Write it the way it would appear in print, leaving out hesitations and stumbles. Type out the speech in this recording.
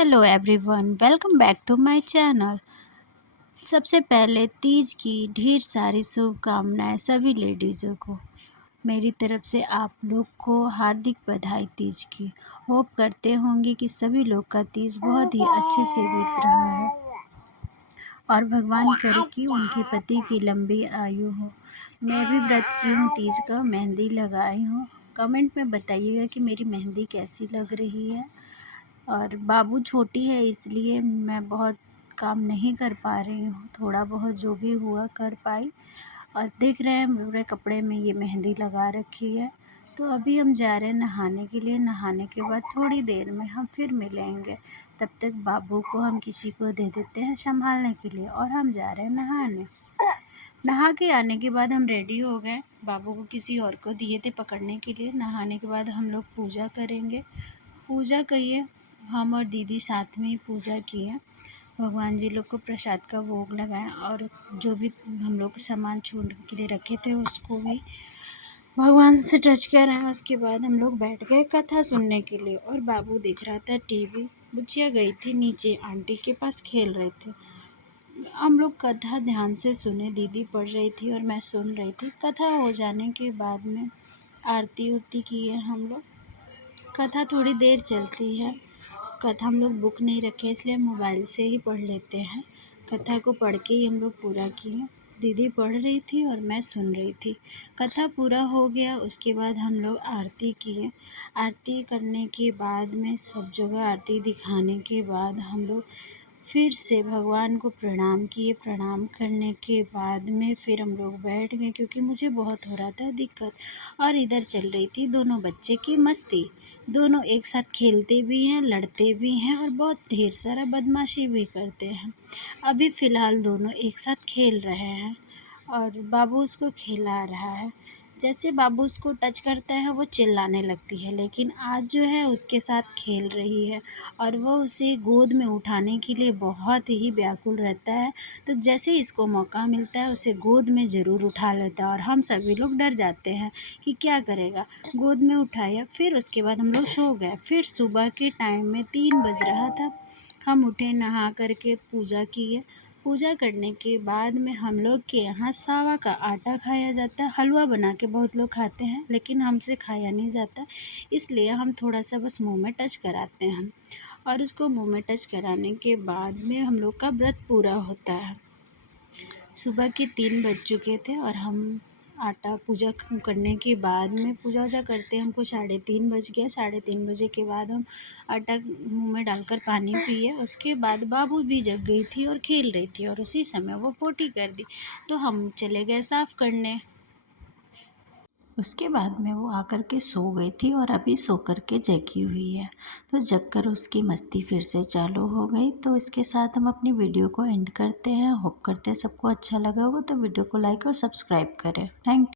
Hello everyone, welcome back to my channel. सबसे पहले तीज की ढेर सारी शुभकामनाएं सभी लेडीज़ों को। मेरी तरफ से आप लोग को हार्दिक बधाई तीज की। होप करते होंगे कि सभी लोग का तीज बहुत ही अच्छे से बीत रहा है और भगवान करे कि उनके पति की लंबी आयु हो। मैं भी व्रत की हूँ, तीज का मेहंदी लगाई हूँ। कमेंट में बताइएगा कि मेरी मेहंदी कैसी लग रही है। और बाबू छोटी है इसलिए मैं बहुत काम नहीं कर पा रही हूँ, थोड़ा बहुत जो भी हुआ कर पाई। और देख रहे हैं पूरे कपड़े में ये मेहंदी लगा रखी है। तो अभी हम जा रहे हैं नहाने के लिए। नहाने के बाद थोड़ी देर में हम फिर मिलेंगे। तब तक बाबू को हम किसी को दे देते हैं संभालने के लिए और हम जा रहे हैं नहाने। नहा के आने के बाद हम रेडी हो गए, बाबू को किसी और को दिए थे पकड़ने के लिए। नहाने के बाद हम लोग पूजा करेंगे। पूजा करिए, हम और दीदी साथ में ही पूजा किए। भगवान जी लोग को प्रसाद का भोग लगाएं और जो भी हम लोग सामान छूने के लिए रखे थे उसको भी भगवान से टच कराएं। उसके बाद हम लोग बैठ गए कथा सुनने के लिए और बाबू देख रहा था टीवी। बुच्चिया गई थी नीचे आंटी के पास, खेल रहे थे। हम लोग कथा ध्यान से सुने, दीदी पढ़ रही थी और मैं सुन रही थी। कथा हो जाने के बाद में आरती उरती किए हम लोग। कथा थोड़ी देर चलती है। कथा हम लोग बुक नहीं रखे इसलिए मोबाइल से ही पढ़ लेते हैं। कथा को पढ़ के ही हम लोग पूरा किए। दीदी पढ़ रही थी और मैं सुन रही थी। कथा पूरा हो गया, उसके बाद हम लोग आरती किए। आरती करने के बाद में सब जगह आरती दिखाने के बाद हम लोग फिर से भगवान को प्रणाम किए। प्रणाम करने के बाद में फिर हम लोग बैठ गए क्योंकि मुझे बहुत हो रहा था दिक्कत। और इधर चल रही थी दोनों बच्चे की मस्ती। दोनों एक साथ खेलते भी हैं, लड़ते भी हैं और बहुत ढेर सारा बदमाशी भी करते हैं। अभी फ़िलहाल दोनों एक साथ खेल रहे हैं और बाबू उसको खिला रहा है। जैसे बाबू उसको टच करता है वो चिल्लाने लगती है, लेकिन आज जो है उसके साथ खेल रही है और वो उसे गोद में उठाने के लिए बहुत ही व्याकुल रहता है। तो जैसे इसको मौका मिलता है उसे गोद में ज़रूर उठा लेता है और हम सभी लोग डर जाते हैं कि क्या करेगा। गोद में उठाया, फिर उसके बाद हम लोग सो गए। फिर सुबह के टाइम में 3 बज रहा था, हम उठे, नहा करके पूजा किए। पूजा करने के बाद में हम लोग के यहाँ सावा का आटा खाया जाता है। हलवा बना के बहुत लोग खाते हैं लेकिन हमसे खाया नहीं जाता, इसलिए हम थोड़ा सा बस मुंह में टच कराते हैं और उसको मुंह में टच कराने के बाद में हम लोग का व्रत पूरा होता है। सुबह के 3 बज चुके थे और हम आटा पूजा करने के बाद में पूजा वूजा करते हमको 3:30 बज गया। 3:30 बजे के बाद हम आटा मुंह में डालकर पानी पिए। उसके बाद बाबू भी जग गई थी और खेल रही थी और उसी समय वो पोटी कर दी, तो हम चले गए साफ़ करने। उसके बाद में वो आकर के सो गई थी और अभी सो कर के जगी हुई है। तो जग कर उसकी मस्ती फिर से चालू हो गई। तो इसके साथ हम अपनी वीडियो को एंड करते हैं। होप करते हैं सबको अच्छा लगा होगा, तो वीडियो को लाइक और सब्सक्राइब करें। थैंक